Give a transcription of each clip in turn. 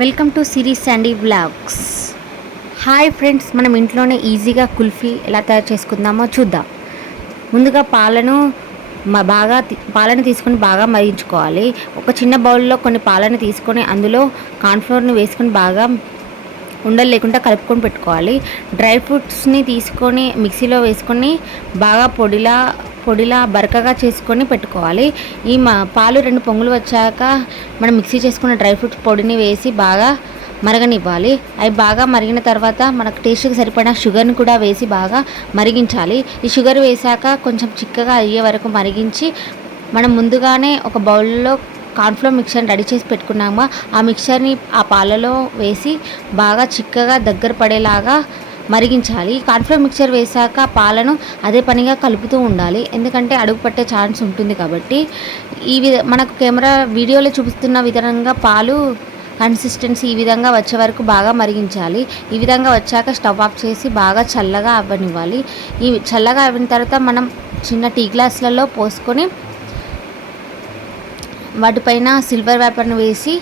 Welcome to series అండి vlogs. Hi friends మనం ఇంట్లోనే ఈజీగా కుల్ఫీ ఎలా తయారు చేసుకుందామో చూద్దాం. ముందుగా పాలను బాగా పాలను తీసుకొని బాగా మరిగించుకోవాలి. ఒక చిన్న బౌల్లో కొన్ని పాలను తీసుకొని అందులో కార్న్ఫ్లోర్ని వేసుకొని బాగా ఉండలు లేకుండా కలుపుకొని పెట్టుకోవాలి. డ్రై ఫ్రూట్స్ని తీసుకొని మిక్సీలో వేసుకొని బాగా పొడిలా పొడిలా బరకగా చేసుకొని పెట్టుకోవాలి. ఈ మా పాలు రెండు పొంగులు వచ్చాక మనం మిక్సీ చేసుకున్న డ్రై ఫ్రూట్స్ పొడిని వేసి బాగా మరగనివ్వాలి. అవి బాగా మరిగిన తర్వాత మనకు టేస్ట్కి సరిపడిన షుగర్ని కూడా వేసి బాగా మరిగించాలి. ఈ షుగర్ వేసాక కొంచెం చిక్కగా అయ్యే వరకు మరిగించి మనం ముందుగానే ఒక బౌల్లో కార్న్ఫ్లోర్ మిక్చర్ని రెడీ చేసి పెట్టుకున్నామా? ఆ మిక్చర్ని ఆ పాలలో వేసి బాగా చిక్కగా దగ్గర పడేలాగా మరిగించాలి. కార్న్ఫ్లోర్ మిక్చర్ వేసాక పాలను అదే పనిగా కలుపుతూ ఉండాలి. ఎందుకంటే అడుగు పట్టే ఛాన్స్ ఉంటుంది కాబట్టి. ఈ విధ మనకు కెమెరా వీడియోలో చూపిస్తున్న విధంగా పాలు కన్సిస్టెన్సీ ఈ విధంగా వచ్చే వరకు బాగా మరిగించాలి. ఈ విధంగా వచ్చాక స్టవ్ ఆఫ్ చేసి బాగా చల్లగా అవ్వనివ్వాలి. ఈ చల్లగా అవ్విన తర్వాత మనం చిన్న టీ గ్లాసులలో పోసుకొని వాటిపైన సిల్వర్ వేపర్ను వేసి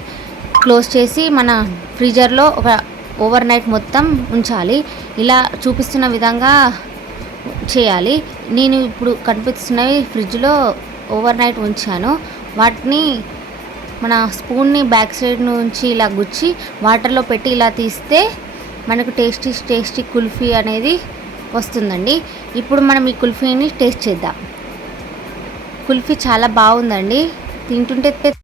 క్లోజ్ చేసి మన ఫ్రీజర్లో ఒక ఓవర్ నైట్ మొత్తం ఉంచాలి. ఇలా చూపిస్తున్న విధంగా చేయాలి. నేను ఇప్పుడు కనిపిస్తున్నవి ఫ్రిడ్జ్లో ఓవర్ నైట్ ఉంచాను. వాటిని మన స్పూన్ని బ్యాక్ సైడ్ నుంచి ఇలా గుచ్చి వాటర్లో పెట్టి ఇలా తీస్తే మనకు టేస్టీ టేస్టీ కుల్ఫీ అనేది వస్తుందండి. ఇప్పుడు మనం ఈ కుల్ఫీని టేస్ట్ చేద్దాం. కుల్ఫీ చాలా బాగుందండి. తింటుంటే